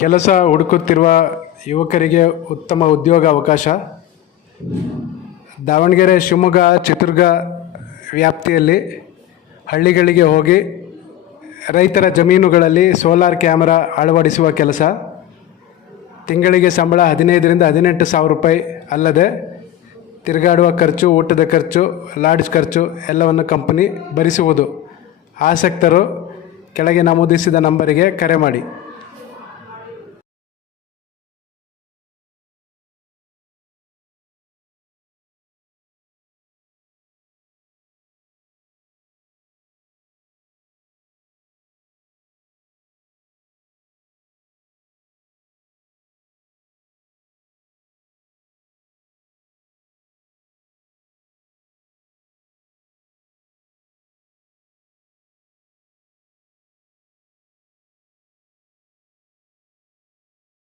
ಕೆಲಸ ಹುಡುಕುತ್ತಿರುವ ಯುವಕರಿಗೆ ಉತ್ತಮ ಉದ್ಯೋಗ ಅವಕಾಶ. ದಾವಣಗೆರೆ, ಶಿವಮೊಗ್ಗ, ಚಿತ್ರದುರ್ಗ ವ್ಯಾಪ್ತಿಯಲ್ಲಿ ಹಳ್ಳಿಗಳಿಗೆ ಹೋಗಿ ರೈತರ ಜಮೀನುಗಳಲ್ಲಿ ಸೋಲಾರ್ ಕ್ಯಾಮರಾ ಅಳವಡಿಸುವ ಕೆಲಸ. ತಿಂಗಳಿಗೆ ಸಂಬಳ 15ರಿಂದ 18,000 ರೂಪಾಯಿ. ಅಲ್ಲದೆ ತಿರುಗಾಡುವ ಖರ್ಚು, ಊಟದ ಖರ್ಚು, ಲಾಡ್ಜ್ ಖರ್ಚು ಎಲ್ಲವನ್ನು ಕಂಪನಿ ಭರಿಸುವುದು. ಆಸಕ್ತರು ಕೆಳಗೆ ನಮೂದಿಸಿದ ನಂಬರಿಗೆ ಕರೆ ಮಾಡಿ.